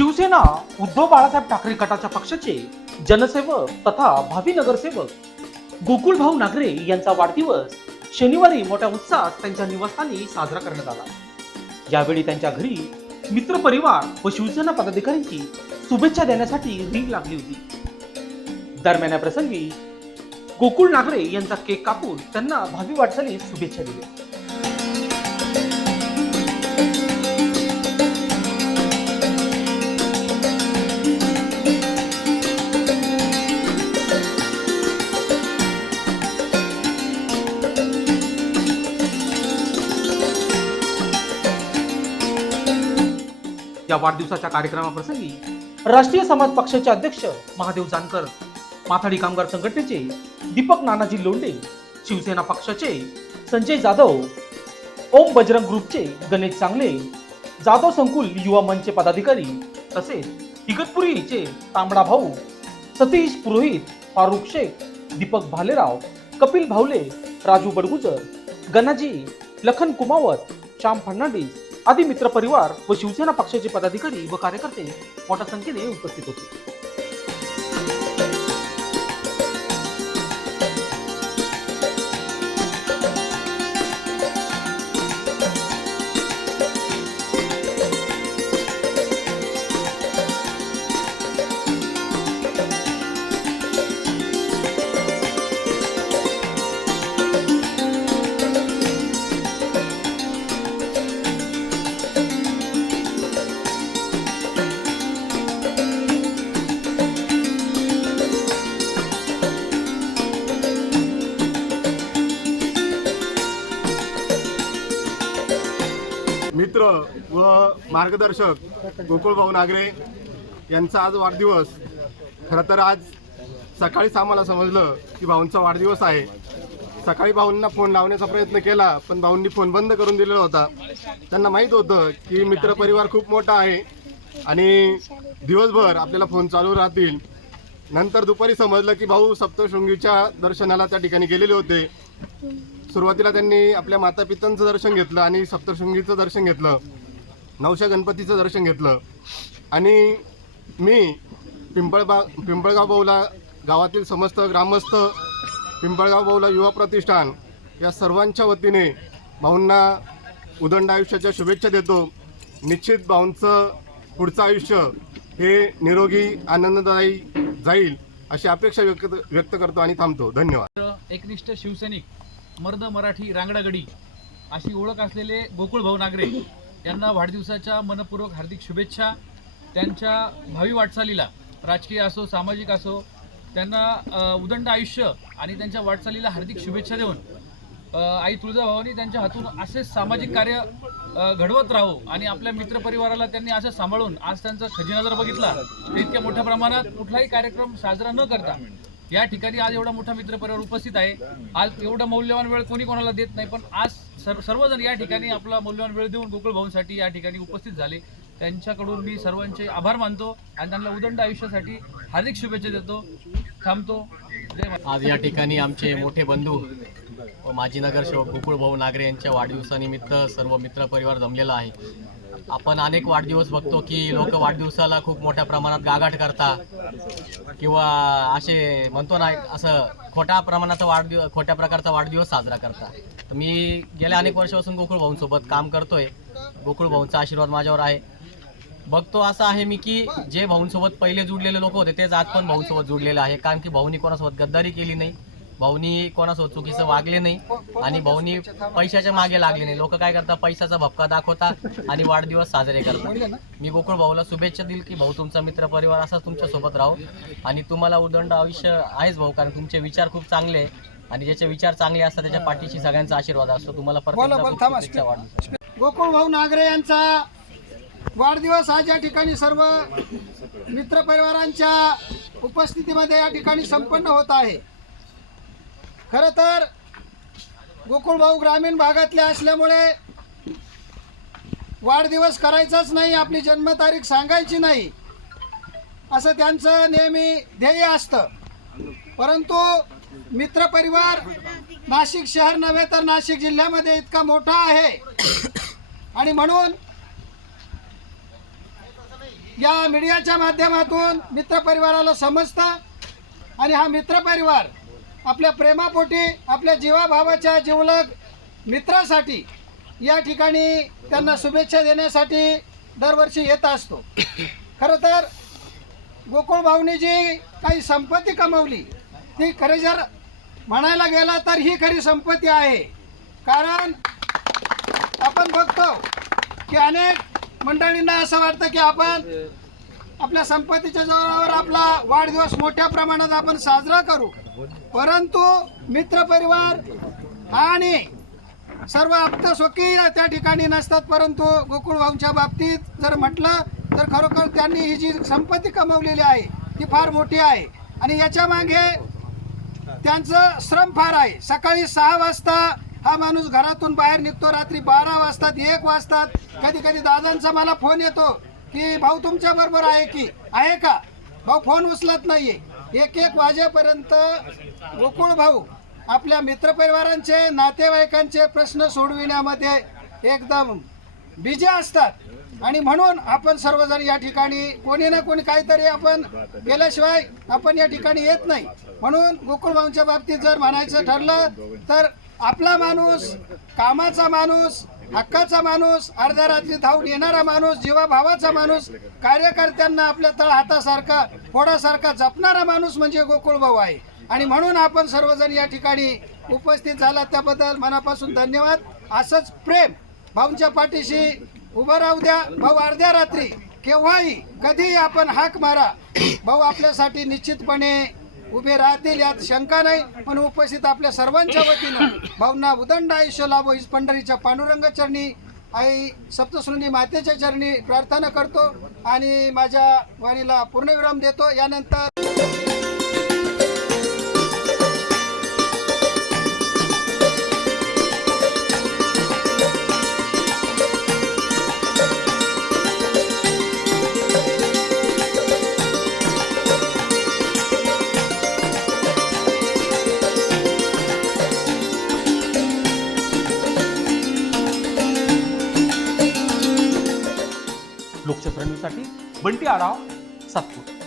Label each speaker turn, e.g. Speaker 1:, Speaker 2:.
Speaker 1: शिवसेना उद्धव बाळासाहेब ठाकरे गटाच्या पक्षाचे जनसेवक तथा भावी नगरसेवक गोकुळ भाऊ नागरे यांचा वाढदिवस शनिवारी मोठ्या उत्साहात त्यांच्या निवासस्थानी साजरा करण्यात आला. यावेळी त्यांच्या घरी मित्रपरिवार व शिवसेना पदाधिकाऱ्यांची शुभेच्छा देण्यासाठी रिंग लागली होती. दरम्यान या प्रसंगी गोकुळ नागरे यांचा केक कापून त्यांना भावी वाटचालीस शुभेच्छा दिल्या. या वाढदिवसाच्या कार्यक्रमाप्रसंगी राष्ट्रीय समाज पक्षाचे अध्यक्ष महादेव जानकर माथाडी कामगार संघटनेचे दीपक नानाजी लोंडे शिवसेना पक्षाचे संजय जाधव ओम बजरंग ग्रुपचे गणेश चांगले जाधव संकुल युवा मंचचे पदाधिकारी तसेच इगतपुरीचे तांबडा भाऊ सतीश पुरोहित फारुख शेख दीपक भालेराव कपिल भावले राजू बडगुजर गणाजी लखन कुमावत श्याम फर्नांडिस आदी मित्रपरिवार व शिवसेना पक्षाचे पदाधिकारी व कार्यकर्ते मोठ्या संख्येने उपस्थित होते.
Speaker 2: मित्र व मार्गदर्शक गोकुळ भाऊ नागरे यांचा आज वाढदिवस. खरं तर आज सकाळीच आम्हाला समजलं की भाऊंचा वाढदिवस आहे. सकाळी भाऊंना फोन लावण्याचा प्रयत्न केला पण भाऊंनी फोन बंद करून दिलेला होता. त्यांना माहीत होतं की मित्रपरिवार खूप मोठा आहे आणि दिवसभर आपल्याला फोन चालू राहतील. नंतर दुपारी समजलं की भाऊ सप्तशृंगीच्या दर्शनाला त्या ठिकाणी गेलेले होते. सुरुवातीला त्यांनी आपल्या मातापितांचं दर्शन घेतलं आणि सप्तशृंगीचं दर्शन घेतलं. नवशा गणपतीचं दर्शन घेतलं. आणि मी पिंपळबा पिंपळगाव बहुला गावातील समस्त ग्रामस्थ पिंपळगाव बहुला युवा प्रतिष्ठान या सर्वांच्या वतीने भाऊंना उदंड आयुष्याच्या शुभेच्छा देतो. निश्चित भाऊंचं पुढचं आयुष्य हे निरोगी आनंददायी जाईल अशी अपेक्षा व्यक्त व्यक्त करतो आणि थांबतो. धन्यवाद.
Speaker 3: एकनिष्ठ शिवसैनिक मर्द मराठी रांगडागडी अशी ओळख असलेले गोकुळ भाऊ नागरे यांना वाढदिवसाच्या मनपूर्वक हार्दिक शुभेच्छा. त्यांच्या भावी वाटचालीला राजकीय असो सामाजिक असो त्यांना उदंड आयुष्य आणि त्यांच्या वाटचालीला हार्दिक शुभेच्छा देऊन आई तुळजाभवानी त्यांच्या हातून असेच सामाजिक कार्य घडवत राहो आणि आपल्या मित्रपरिवाराला त्यांनी असं सांभाळून आज त्यांचा खजिना जर बघितला तर इतक्या मोठ्या प्रमाणात कुठलाही कार्यक्रम साजरा न करता या ठिकाणी आज एवढा मोठा मित्रपरिवार उपस्थित आहे. आज एवढा मौल्यवान वेळ कोणी कोणाला देत नाही पण आज सर्व सर्वजण या ठिकाणी आपला मौल्यवान वेळ देऊन गोकुळ भाऊंसाठी या ठिकाणी उपस्थित झाले. त्यांच्याकडून मी सर्वांचे आभार मानतो आणि त्यांना उदंड आयुष्यासाठी हार्दिक शुभेच्छा देतो. थांबतो.
Speaker 4: आज या ठिकाणी आमचे मोठे बंधू व माजी नगरसेवक गोकुळ भाऊ नागरे यांच्या वाढदिवसानिमित्त सर्व मित्रपरिवार जमलेला आहे. आपण अनेक वाढदिवस बघतो की लोक वाढदिवसाला खूप मोठ्या प्रमाणात गागाट करता किंवा असे म्हणतो ना असं खोट्या प्रमाणाचा वाढदिवस खोट्या प्रकारचा वाढदिवस साजरा करता तर मी गेल्या अनेक वर्षापासून गोकुळ भाऊंसोबत काम करतोय. गोकुळ भाऊंचा आशीर्वाद माझ्यावर आहे. बघतो असं आहे मी की जे भाऊंसोबत पहिले जुडलेले लोक होते तेच आज पण भाऊंसोबत जुडलेले आहे. कारण की भाऊनी कोणासोबत गद्दारी केली नाही. भाऊनी कोणासोबत चुकीचं वागले नाही आणि भाऊनी पैशाच्या मागे लागले नाही. लोक काय करतात? पैशाचा भपका दाखवतात आणि वाढदिवस साजरे करतात. मी गोकुळ भाऊला शुभेच्छा देईल की भाऊ तुमचा मित्र परिवार असा तुमच्यासोबत राहो आणि तुम्हाला उदंड आयुष्य आहेच भाऊ कारण तुमचे विचार खूप चांगले आहे आणि ज्याचे विचार चांगले असतात त्याच्या पाठीशी सगळ्यांचा आशीर्वाद असतो. तुम्हाला
Speaker 5: गोकुळ भाऊ नागरे यांचा वाढदिवस आज या ठिकाणी सर्व मित्रपरिवारांच्या उपस्थितीमध्ये या ठिकाणी संपन्न होत आहे. खरं तर गोकुळभाऊ ग्रामीण भागातले असल्यामुळे वाढदिवस करायचाच नाही आपली जन्मतारीख सांगायची नाही असं त्यांचं नेहमी ध्येय असतं. परंतु मित्रपरिवार नाशिक शहर नव्हे तर नाशिक जिल्ह्यामध्ये इतका मोठा आहे. आणि म्हणून या मीडियाच्या माध्यमातून मित्रपरिवाराला समजतं आणि हा मित्रपरिवार आपल्या प्रेमापोटी आपल्या जीवाभावाच्या जिवलग मित्रासाठी या ठिकाणी त्यांना शुभेच्छा देण्यासाठी दरवर्षी येत असतो. खरं तर गोकुळ भाऊनी जी काही संपत्ती कमवली ती खरे जर म्हणायला गेला तर ही खरी संपत्ती आहे. कारण आपण बघतो की अनेक मंडळींना असं वाटतं की आपण आपल्या संपत्तीच्या जोरावर आपला वाढदिवस मोठ्या प्रमाणात आपण साजरा करू. परंतु मित्रपरिवार आणि सर्व आप्त स्वकीय त्या ठिकाणी नसतात परंतु गोकुळभाऊंच्या बाबतीत जर म्हटलं तर खरोखर त्यांनी ही जी संपत्ती कमवलेली आहे ती फार मोठी आहे. आणि याच्या मागे त्यांचं श्रम फार आहे. सकाळी सहा वाजता हा माणूस घरातून बाहेर निघतो रात्री बारा वाजतात एक वाजतात. कधी कधी दादांचा मला फोन येतो की भाऊ तुमच्या बरोबर आहे की? आहे का? भाऊ फोन उचलत नाहीये. एक एक वाजेपर्यंत गोकुळ भाऊ आपल्या मित्रपरिवारांचे नातेवाईकांचे प्रश्न सोडविण्यामध्ये एकदम बिजी असतात. आणि म्हणून आपण सर्वजण या ठिकाणी कोणी ना कोणी काहीतरी आपण गेल्याशिवाय आपण या ठिकाणी येत नाही. म्हणून गोकुळभाऊंच्या बाबतीत जर म्हणायचं ठरलं तर आपला माणूस कामाचा माणूस हक्काचा माणूस अर्ध्या रात्री धावून येणारा माणूस जीवाभावाचा माणूस कार्यकर्त्यांना आपल्या तळ हातासारखा फोडासारखा जपणारा माणूस म्हणजे गोकुळभाऊ आहे. आणि म्हणून आपण सर्वजण या ठिकाणी उपस्थित झाला त्याबद्दल मनापासून धन्यवाद. असंच प्रेम भाऊंच्या पाठीशी उभं राहू द्या. भाऊ अर्ध्या रात्री केव्हाही कधीही आपण हाक मारा. भाऊ आपल्यासाठी निश्चितपणे उभे राहतील यात शंका नाही पण उपस्थित आपल्या सर्वांच्या वतीनं भावना उदंड आयुष्य लाभो हिज पंढरीच्या पांडुरंग चरणी. आई सप्तशृंगी मातेच्या चरणी प्रार्थना करतो आणि माझ्या वाणीला पूर्णविराम देतो. यानंतर
Speaker 1: लोकशास्त्र बंटी आढाव सातपूर